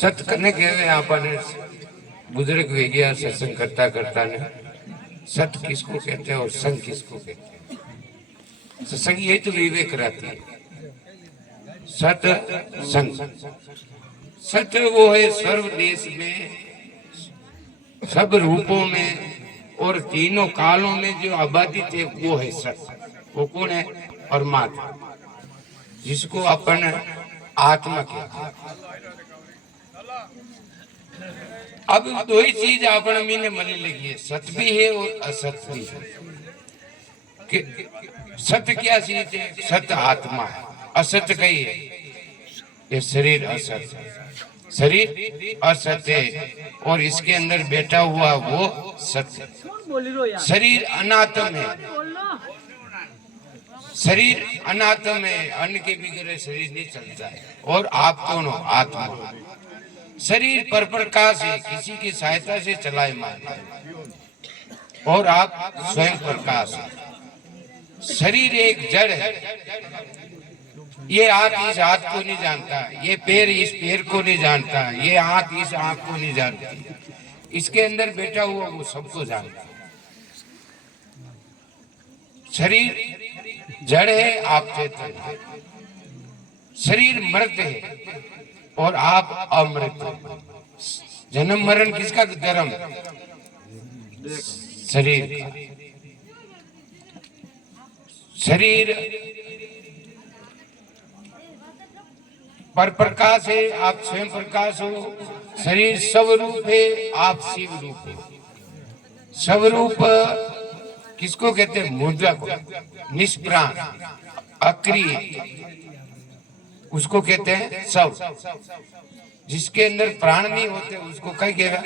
सत कने कहवे आपने बुजुर्ग वे गया सत्संग करता करता ने सत किसको कहते हैं और संग किसको कहते हैं। सत्संग ये तो विवेक रहती है। सत संग, सत वो है सर्व देश में सब रूपों में और तीनों कालों में जो आबादी थे वो है सत। वो कौन है? परमात्मा, जिसको अपन आत्मा कहते हैं। अब दो ही चीज अपन मीने मनी लगी है, सत भी है और असत भी है। सत क्या चीज है? सत आत्मा है। असत कही है ये शरीर असत है, शरीर असत है और इसके अंदर बैठा हुआ वो सत्य। शरीर अनात्म है, शरीर अनात्म है, अन्न के बिगड़े शरीर नहीं चलता है। और आप कौन हो? आत्मा। शरीर पर प्रकाश है, किसी की सहायता से चलायमान है और आप स्वयं प्रकाश है। शरीर एक जड़ है, ये हाथ इस हाथ को नहीं जानता, ये पैर इस पैर को नहीं जानता, ये आंख इस आंख को नहीं जानती। इसके अंदर बैठा हुआ वो सबको जानता है। शरीर जड़ है, आप चेतन है। शरीर मृत है और आप अमृत है। जन्म मरण किसका? धर्म शरीर का। शरीर पर प्रकाश है, आप स्वयं प्रकाश हो। शरीर स्वरूप है, आप शिव रूप है। स्वरूप किसको कहते हैं? मुद्रा को। निष्प्राण अक्रिय उसको कहते हैं सव। जिसके अंदर प्राण नहीं होते उसको क्या कहेगा?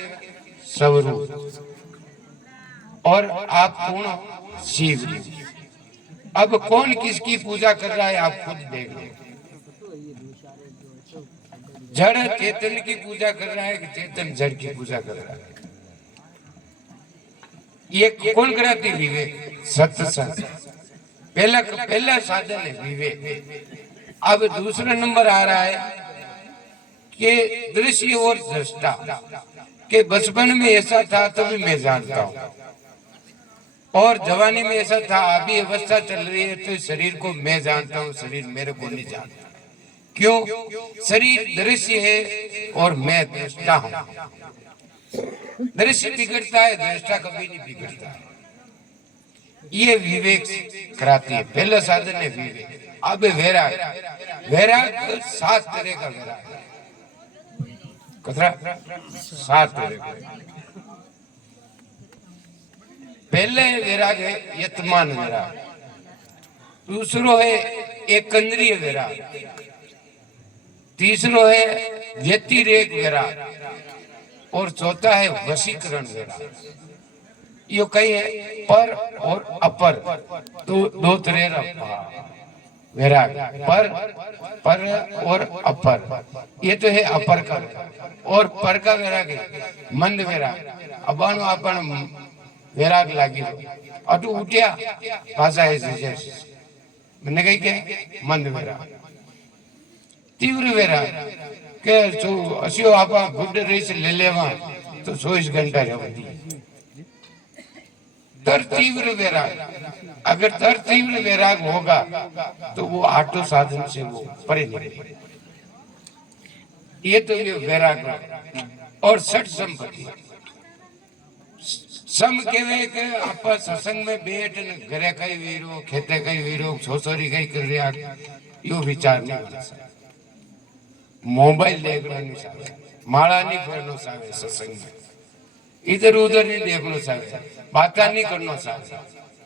स्वरूप। और आप कौन हो? शिव। अब कौन किसकी पूजा कर रहा है आप खुद देख लो। जड़ चेतन की पूजा कर रहा है कि चेतन जड़ की पूजा कर रहा है? ये कौन कराती? विवेक, सत्संग। पहला साधन है विवेक। अब दूसरा नंबर आ रहा है कि दृश्य और दृष्टा। के बचपन में ऐसा था तो भी मैं जानता हूँ और जवानी में ऐसा था, अभी अवस्था चल रही है तो शरीर को मैं जानता हूँ, शरीर मेरे को नहीं जानता। क्यों? शरीर दृश्य है और मैं दृष्टा हूँ। दृश्य बिगड़ता है, दृष्टा कभी नहीं बिगड़ता है। ये विवेक कराती है। पहला साधन है विवेक। अब वैराग। वैराग 7 तरह का वैराग है। कतरा? 7 तरह का। पहले वैराग है यतमान वैराग, दूसरो है एकंद्रीय वैराग, तीसरो है व्यतिरेक वैराग और चौथा है वशीकरण वैराग। यो कई है पर और अपर, तो 2 तरह का वैराग। पर और अपर, ये तो है अपर का। और पर का वैराग है मंद वैराग। अब अपन वैराग लागी अटू उठ्या भाषा है मैंने कही के मंद वैराग। तीव्र वैराग के जो असियो आपा गुड रेस ले लेवा तो 24 घंटा रहती। तर तीव्र वैराग, अगर तर तीव्र वैराग होगा तो वो आटो साधन से वो परे नहीं। ये तो ये वैराग। और सठ संपत्ति। सम केवे के आप सत्संग में बैठ घरे कई वीरो, खेते कई वीरो, छोसोरी कई कर रहा, यो विचार नहीं बन सकता। मोबाइल देखना नहीं सावे, माला नहीं करना सावे, सत्संग में इधर उधर नहीं देखना सावे, बातें नहीं करना सावे।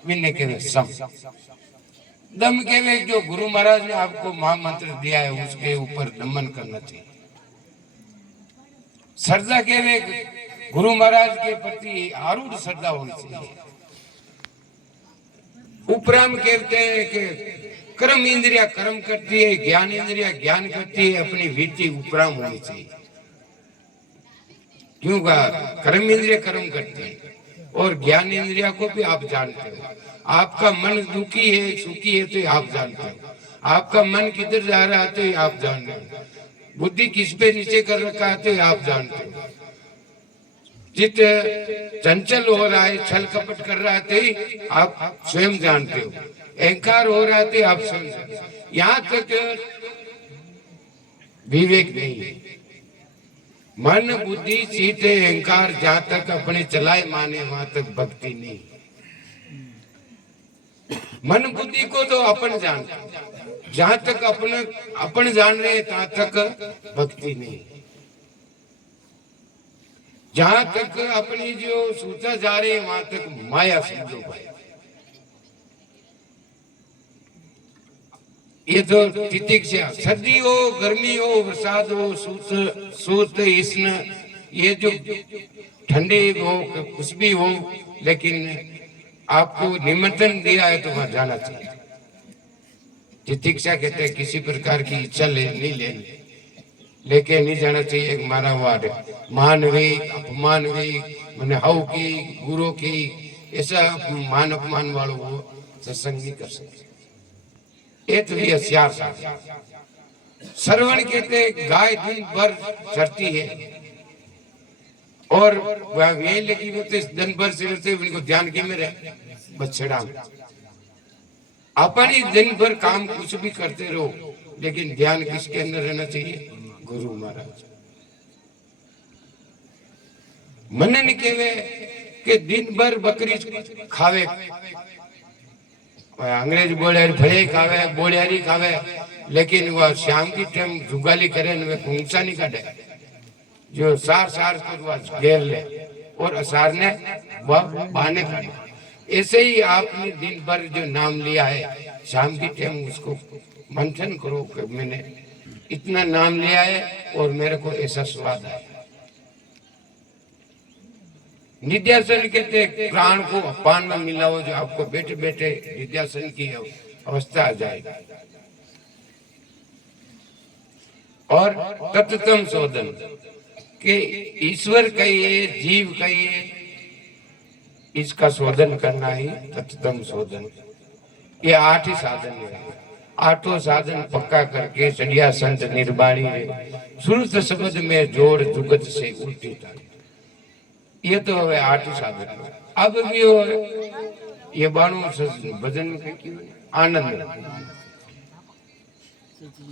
विनय केवे सम। दम केवे जो गुरु महाराज ने आपको महामंत्र दिया है उसके ऊपर नमन करना चाहिए। श्रद्धा केवे गुरु महाराज के प्रति आरूढ़ श्रद्धा होनी चाहिए। उपराम कहते हैं कि कर्म इंद्रिया कर्म करती है, ज्ञान इंद्रिया ज्ञान करती है, अपनी वृत्ति उपराम होनी चाहिए। क्यों? कर्म इंद्रिया कर्म करती है और ज्ञान इंद्रिया को भी आप जानते हो। आपका मन दुखी है सुखी है तो आप जानते हो, आपका मन किधर जा रहा है तो आप जान रहे हो। बुद्धि किस पे नीचे कर रखा है तो आप जानते हो। चित्त चंचल हो रहा है, छल कपट कर रहा है तो आप स्वयं जानते हो। अहंकार हो रहा है तो आप स्वयं जानते हो। यहाँ तक विवेक नहीं है। मन बुद्धि चित्त अहंकार जहाँ तक अपने चलाए माने वहां तक भक्ति नहीं। मन बुद्धि को तो अपन जानते, जहां तक अपन जान रहे तहां तक भक्ति नहीं। जहां तक अपनी जो सोचा जा रही है वहां तक माया समझो भाई। ये तो तितिक्षा, सर्दी हो गर्मी हो बरसात हो सूत इस्न, ये जो ठंडी हो कुछ भी हो, लेकिन आपको निमंत्रण दिया है तो वहां जाना चाहिए। तितिक्षा कहते हैं किसी प्रकार की इच्छा नहीं लेनी, लेके नहीं जाना चाहिए। एक मारा वार मानवी अपमानवी मैंने हव की गुरु की ऐसा मान अपमान वालों वो सत्संग नहीं कर सकते। ये तो ये होशियार श्रवण कहते गाय दिन भर चरती है और वह यही लगी होते दिन भर से उनको ध्यान की में रहे बछड़ा। अपन ही दिन भर काम कुछ भी करते रहो, लेकिन ध्यान किसके अंदर रहना चाहिए? गुरु महाराज। मनन केवे कि दिन भर बकरी खावे, अंग्रेज बोलियारी भले खावे बोलियारी खावे, लेकिन वह शाम की टाइम जुगाली करे ऊंचा नहीं काटे, जो सार सार को घेर ले और असार ने वह बहाने काटे। ऐसे ही आपने दिन भर जो नाम लिया है, शाम की टाइम उसको मंथन करो कि मैंने इतना नाम लिया है और मेरे को ऐसा स्वाद आया। निध्यासन कहते प्राण को अपान में मिलाओ, जो आपको बैठे बैठे निध्यासन की अवस्था आ जाएगी। और तत्तम शोधन के ईश्वर कहिए जीव कहिए, इसका शोधन करना ही तत्तम शोधन। ये 8 ही साधन है। 8 साधन पक्का करके चढ़िया संत निर्वाणी रे सुरत शब्द में जोड़ जुगत से उल्टी तारी। ये तो हवे 8 ही साधन। अब भी हो ये 92 भजन में क्यों आनंद।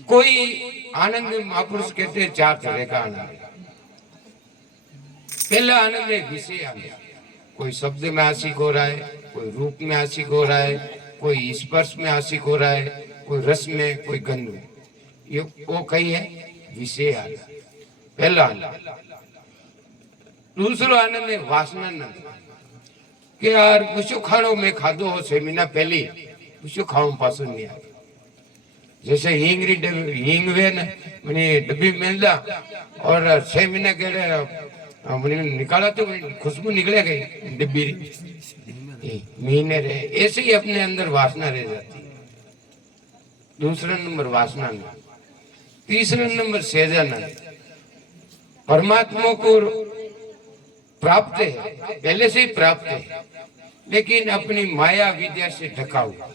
कोई आनंद महापुरुष कहते हैं 4 तरह का आनंद। पहला आनंद है विषय आनंद। कोई शब्द में आशिक हो रहा है, कोई रूप में आशिक हो रहा है, कोई स्पर्श में आशिक हो रहा है, कोई रस में, कोई गंध में। ये वो कही है विषय आनंद, पहला आनंद। दूसरो आनंद है वासनानंद कि यार कुछ खाणो में खाधो हो 6 महीना पहले, कुछ खाओ पासो नहीं आया। जैसे हींग वे न मैंने डब्बी मिलता और 6 महीना के मैंने निकाला तो खुशबू निकले गई डिब्बी महीने रहे। ऐसे ही अपने अंदर वासना रह जाती। दूसरा नंबर वासना नंद। तीसरा नंबर सेजानंद। परमात्मा को प्राप्त है, पहले से ही प्राप्त है, लेकिन अपनी माया विद्या से ढका हुआ।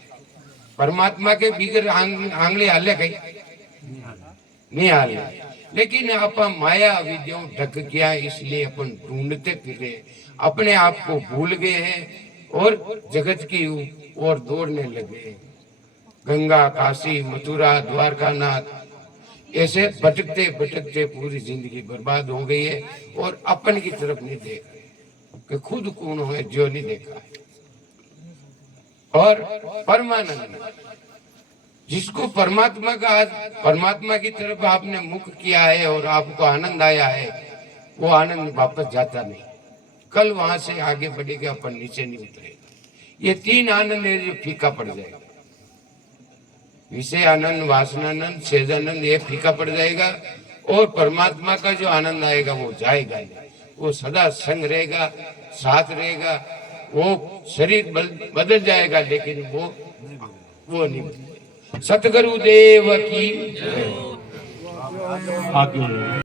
परमात्मा के बिगर आंगले हाले कहीं नहीं हाले, लेकिन अपन माया विद्याओं ढक गया, इसलिए अपन ढूंढते फिरे, अपने आप को भूल गए हैं और जगत की ओर दौड़ने लगे। गंगा काशी मथुरा द्वारका नाथ ऐसे भटकते भटकते पूरी जिंदगी बर्बाद हो गई है और अपन की तरफ नहीं देख रहे कि खुद कौन है जो नहीं देखा है। और परमानंद जिसको परमात्मा की तरफ आपने मुख किया है और आपको आनंद आया है, वो आनंद वापस जाता नहीं। कल वहां से आगे बढ़ेगा, अपन नीचे नहीं उतरेगा। ये 3 आनंद है जो फीका पड़ जाएगा। विषय आनंद, वासनानंद, सेजानंद ये फीका पड़ जाएगा और परमात्मा का जो आनंद आएगा वो जाएगा नहीं। वो सदा संग रहेगा, साथ रहेगा। वो शरीर बदल जाएगा लेकिन वो नहीं। सतगुरुदेव की आगे।